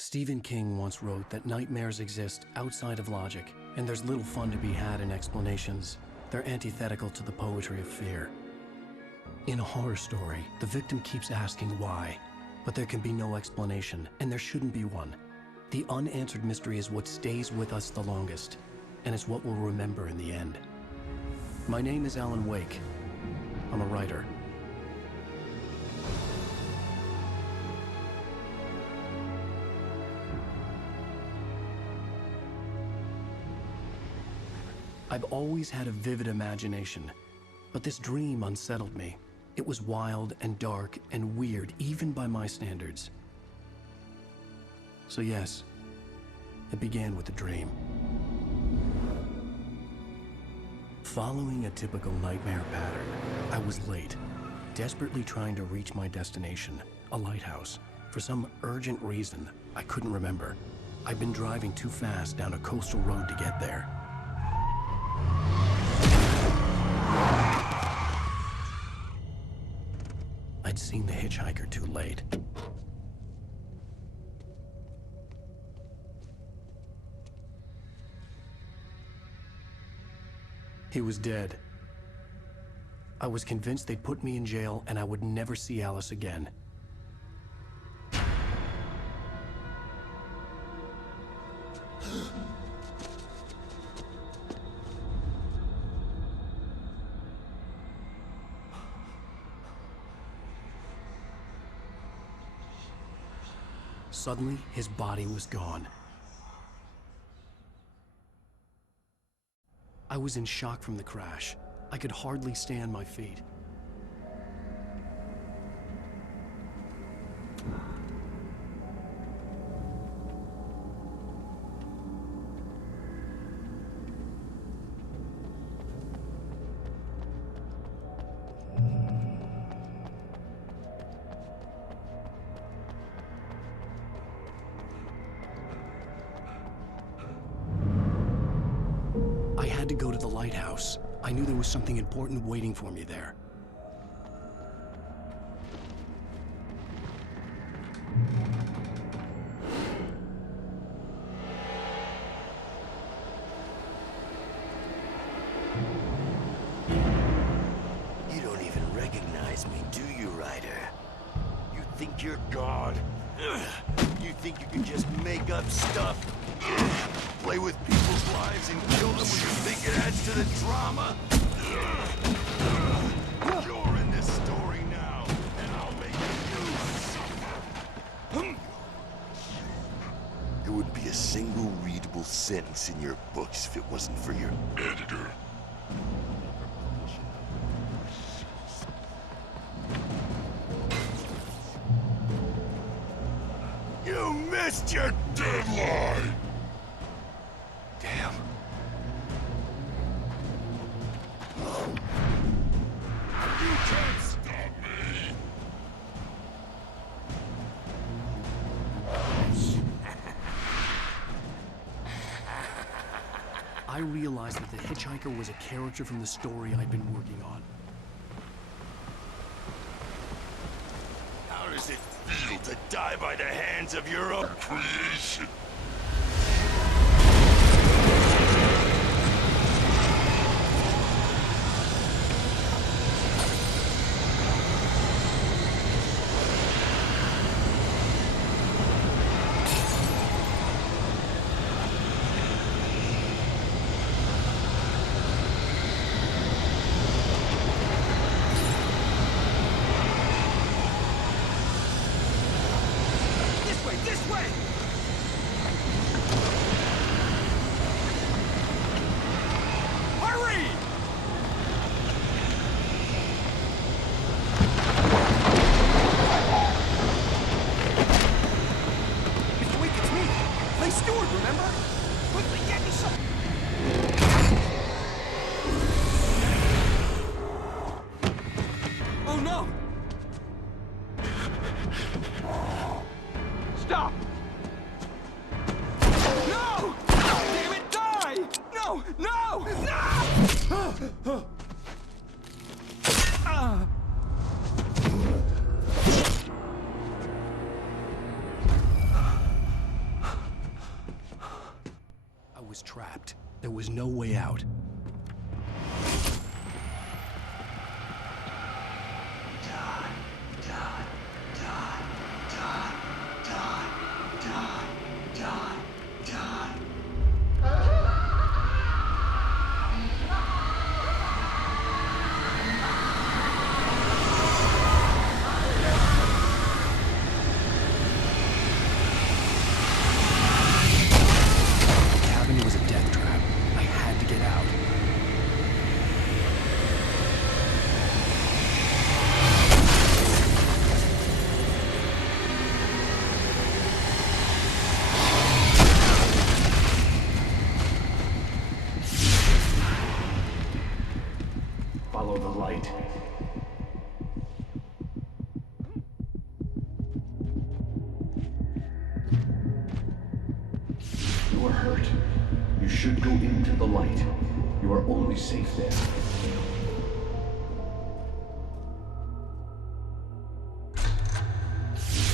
Stephen King once wrote that nightmares exist outside of logic, and there's little fun to be had in explanations. They're antithetical to the poetry of fear. In a horror story, the victim keeps asking why, but there can be no explanation, and there shouldn't be one. The unanswered mystery is what stays with us the longest, and it's what we'll remember in the end. My name is Alan Wake. I'm a writer. I've always had a vivid imagination, but this dream unsettled me. It was wild and dark and weird, even by my standards. So yes, it began with a dream. Following a typical nightmare pattern, I was late, desperately trying to reach my destination, a lighthouse. For some urgent reason, I couldn't remember. I'd been driving too fast down a coastal road to get there. I'd seen the hitchhiker too late. He was dead. I was convinced they'd put me in jail and I would never see Alice again. Suddenly, his body was gone. I was in shock from the crash. I could hardly stay on my feet. I had to go to the lighthouse. I knew there was something important waiting for me there. You don't even recognize me, do you, Ryder? You think you're God? You think you can just make up stuff? Play with people's lives and kill them when you think it adds to the drama? You're in this story now, and I'll make you suffer. There wouldn't be a single readable sentence in your books if it wasn't for your editor. You missed your deadline! Damn. You can't stop me! I realized that the hitchhiker was a character from the story I'd been working on. How does it feel to die by the hands of your own creation? This way! Hurry! Mr. Wake, it's me! Play steward, remember? Quickly, get me some... Oh no! Stop! No! Damn it, die! No! No! No! locked. There was no way out. Follow the light. You are hurt. You should go into the light. You are only safe there.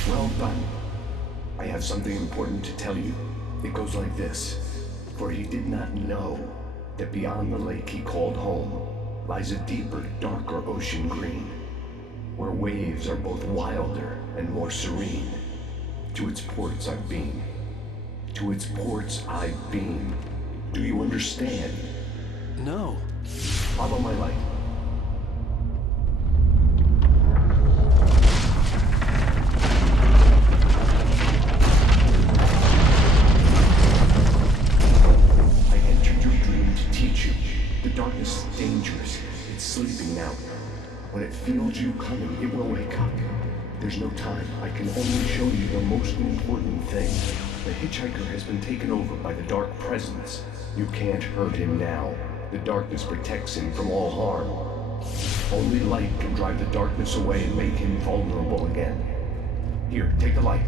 Well done. I have something important to tell you. It goes like this. For he did not know that beyond the lake he called home lies a deeper, darker ocean green, where waves are both wilder and more serene. To its ports I've been. To its ports I've been. Do you understand? No. Follow my light. I entered your dream to teach you. The darkness is dangerous. It's sleeping now. When it feels you coming, it will wake up. There's no time. I can only show you the most important thing. The hitchhiker has been taken over by the dark presence. You can't hurt him now. The darkness protects him from all harm. Only light can drive the darkness away and make him vulnerable again. Here, take the light.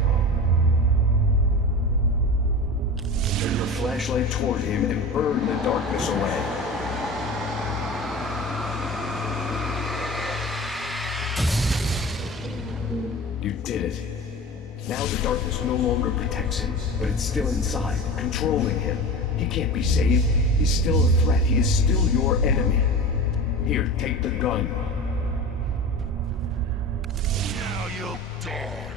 Turn your flashlight toward him and burn the darkness away. You did it. Now the darkness no longer protects him, but it's still inside, controlling him. He can't be saved. He's still a threat. He is still your enemy. Here, take the gun. Now you'll die.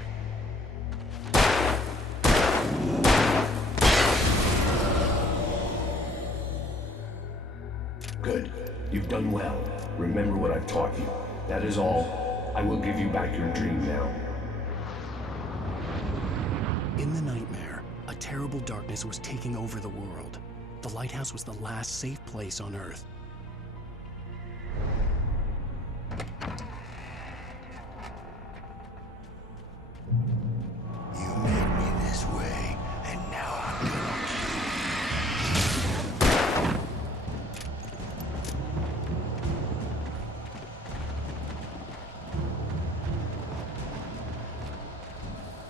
Good. You've done well. Remember what I've taught you. That is all. I will give you back your dream now. In the nightmare, a terrible darkness was taking over the world. The lighthouse was the last safe place on Earth. You made me this way, and now I'm gonna kill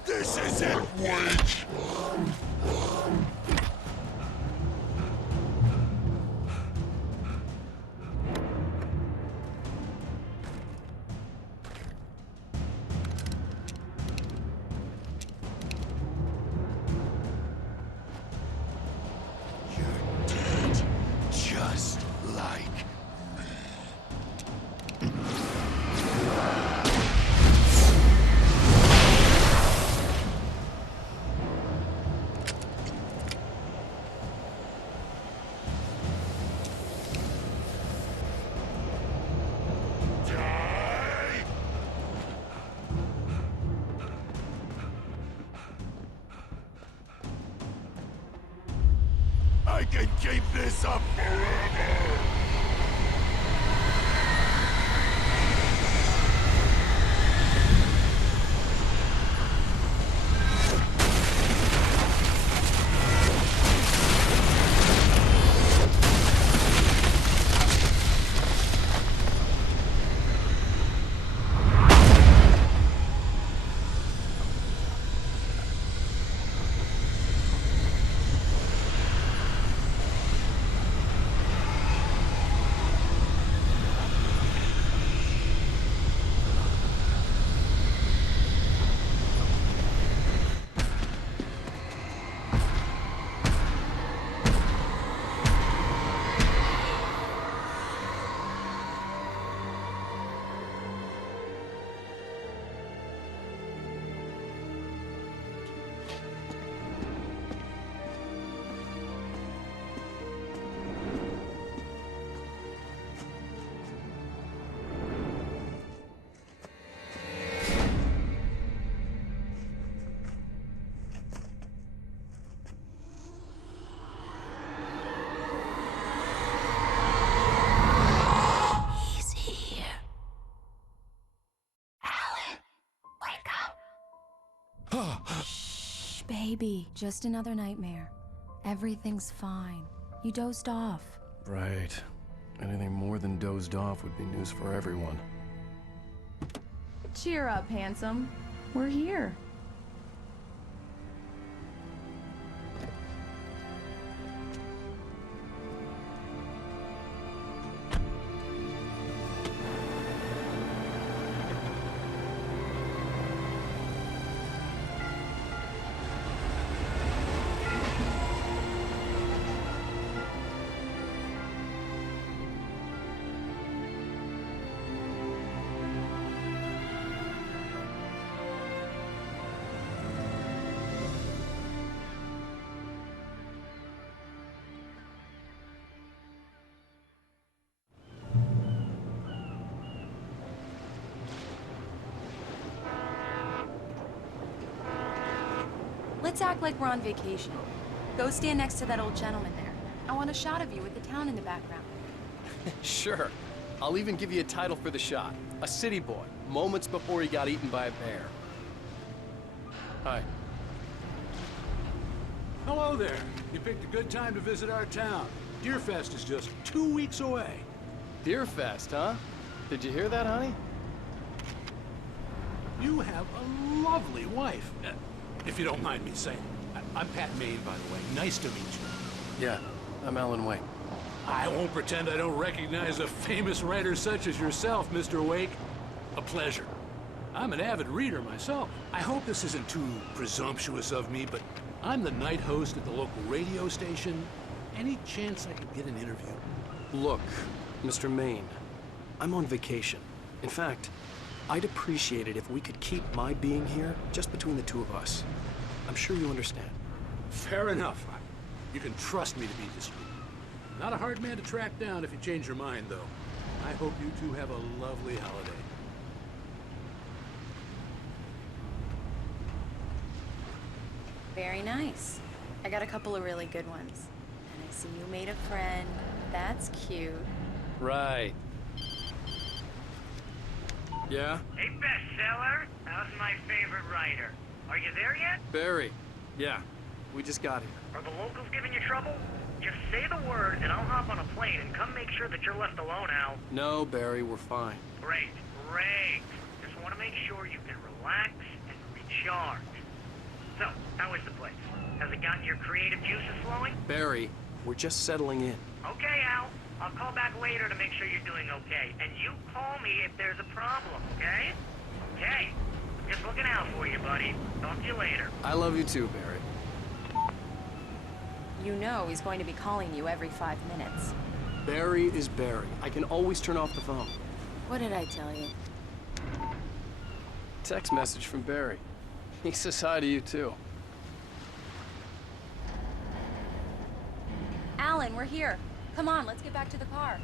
you. This isn't witch! Just like me. Die! I can keep this up forever! Baby, just another nightmare. Everything's fine. You dozed off. Right. Anything more than dozed off would be news for everyone. Cheer up, handsome. We're here. Let's act like we're on vacation. Go stand next to that old gentleman there. I want a shot of you with the town in the background. Sure. I'll even give you a title for the shot. A city boy, moments before he got eaten by a bear. Hi. Hello there. You picked a good time to visit our town. Deerfest is just 2 weeks away. Deerfest, huh? Did you hear that, honey? You have a lovely wife. If you don't mind me saying. I'm Pat Maine, by the way. Nice to meet you. Yeah, I'm Alan Wake. I won't pretend I don't recognize a famous writer such as yourself, Mr. Wake. A pleasure. I'm an avid reader myself. I hope this isn't too presumptuous of me, but I'm the night host at the local radio station. Any chance I could get an interview? Look, Mr. Maine, I'm on vacation. In fact, I'd appreciate it if we could keep my being here just between the two of us. I'm sure you understand. Fair enough. You can trust me to be discreet. Not a hard man to track down if you change your mind, though. I hope you two have a lovely holiday. Very nice. I got a couple of really good ones. And I see you made a friend. That's cute. Right. Yeah? Hey, bestseller. How's my favorite writer? Are you there yet? Barry. Yeah. We just got here. Are the locals giving you trouble? Just say the word and I'll hop on a plane and come make sure that you're left alone, Al. No, Barry, we're fine. Great, great. Just want to make sure you can relax and recharge. So, how is the place? Has it gotten your creative juices flowing? Barry, we're just settling in. Okay, Al. I'll call back later to make sure you're doing okay. And you call me if there's a problem, okay? Okay. Just looking out for you, buddy. Talk to you later. I love you too, Barry. You know he's going to be calling you every 5 minutes. Barry is Barry. I can always turn off the phone. What did I tell you? Text message from Barry. He says hi to you too. Alan, we're here. Come on, let's get back to the car.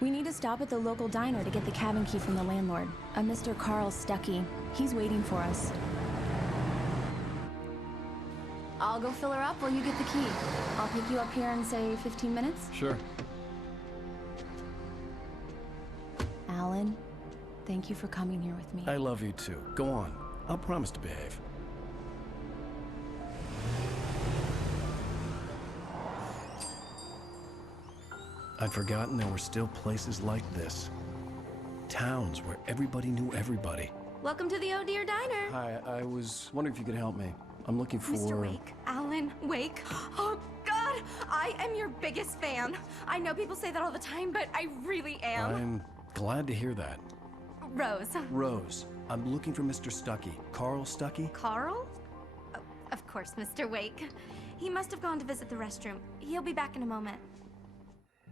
We need to stop at the local diner to get the cabin key from the landlord, a Mr. Carl Stuckey. He's waiting for us. I'll go fill her up while you get the key. I'll pick you up here in, say, 15 minutes? Sure. Alan, thank you for coming here with me. I love you too. Go on. I'll promise to behave. I'd forgotten there were still places like this. Towns where everybody knew everybody. Welcome to the Oh Dear Diner. Hi, I was wondering if you could help me. I'm looking for... Mr. Wake. Alan Wake. Oh, God! I am your biggest fan. I know people say that all the time, but I really am. I'm glad to hear that. Rose. Rose, I'm looking for Mr. Stuckey. Carl Stuckey? Carl? Oh, of course, Mr. Wake. He must have gone to visit the restroom. He'll be back in a moment.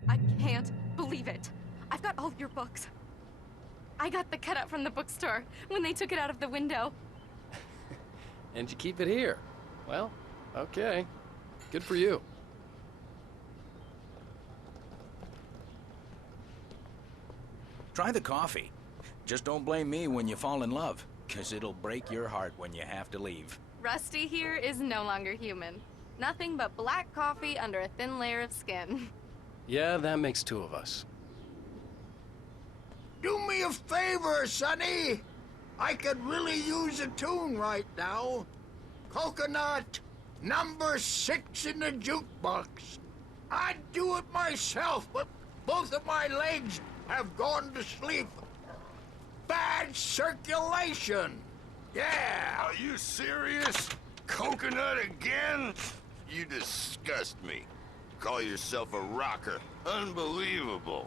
I can't believe it. I've got all your books. I got the cutout from the bookstore when they took it out of the window. And you keep it here. Well, okay. Good for you. Try the coffee. Just don't blame me when you fall in love, 'cause it'll break your heart when you have to leave. Rusty here is no longer human. Nothing but black coffee under a thin layer of skin. Yeah, that makes two of us. Do me a favor, Sonny. I could really use a tune right now. Coconut, number 6 in the jukebox. I'd do it myself, but both of my legs have gone to sleep. Bad circulation. Yeah. Are you serious? Coconut again? You disgust me. Call yourself a rocker. Unbelievable.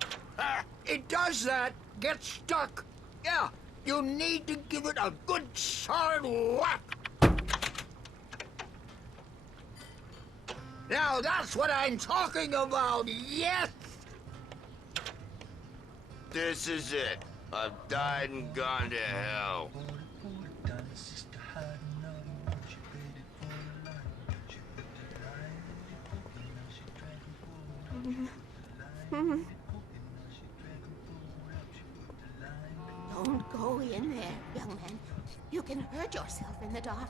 It does that. Get stuck. Yeah, you need to give it a good solid whack. Now that's what I'm talking about, yes! This is it. I've died and gone to hell. Don't go in there, young man. You can hurt yourself in the dark.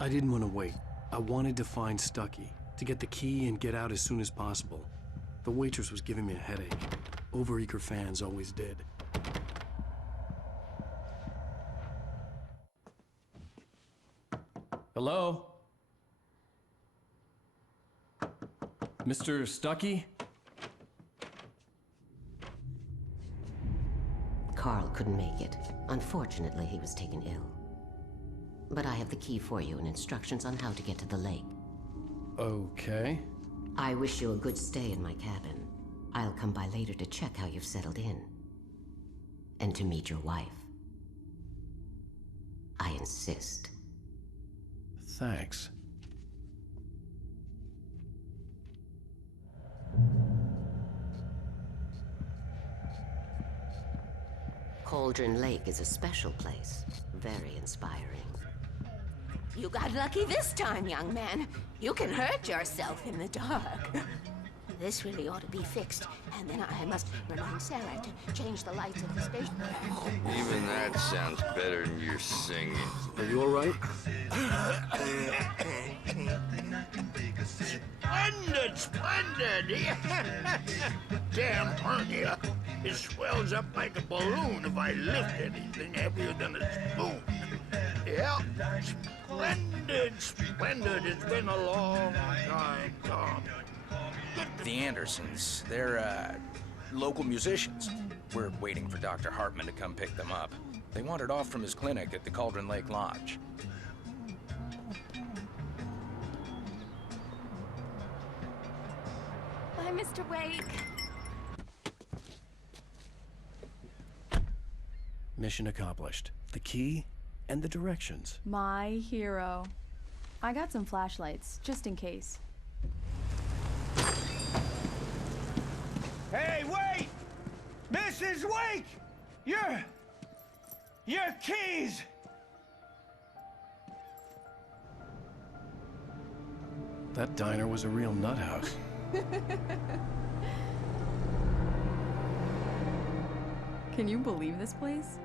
I didn't want to wait. I wanted to find Stucky, to get the key and get out as soon as possible. The waitress was giving me a headache. Overeager fans always did. Hello? Mr. Stucky? Carl couldn't make it. Unfortunately, he was taken ill. But I have the key for you and instructions on how to get to the lake. Okay. I wish you a good stay in my cabin. I'll come by later to check how you've settled in. And to meet your wife. I insist. Thanks. Cauldron Lake is a special place. Very inspiring. You got lucky this time, young man. You can hurt yourself in the dark. This really ought to be fixed, and then I must remind Sarah to change the lights at the station. Even that sounds better than your singing. Are you all right? Splendid, splendid! Damn hernia. It swells up like a balloon if I lift anything heavier than a spoon. Yeah, splendid, splendid. It's been a long time, Tom. The Andersons, they're, local musicians. We're waiting for Dr. Hartman to come pick them up. They wandered off from his clinic at the Cauldron Lake Lodge. Bye, Mr. Wake. Mission accomplished. The key and the directions. My hero. I got some flashlights, just in case. Hey, wait! Mrs. Wake! Your keys! That diner was a real nut house. Can you believe this place?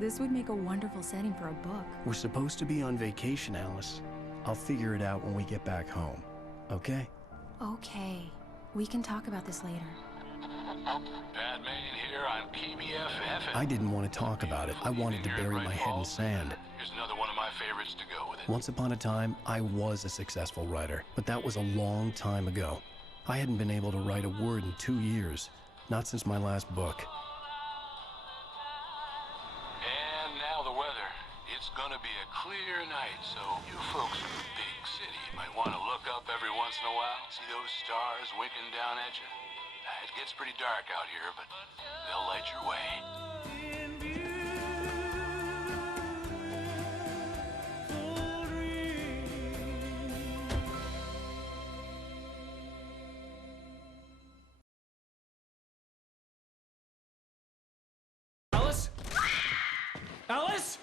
This would make a wonderful setting for a book. We're supposed to be on vacation, Alice. I'll figure it out when we get back home. Okay? Okay. We can talk about this later. Bad man here on PBFF. I didn't want to talk about it. I wanted to bury my head in sand. Here's another one of my favorites to go with it. Once upon a time, I was a successful writer, but that was a long time ago. I hadn't been able to write a word in 2 years, not since my last book. And now the weather. It's gonna be a clear night, so you folks in the big city might want to look up every once in a while, see those stars winking down at you. It gets pretty dark out here, but they'll light your way. Alice? Alice?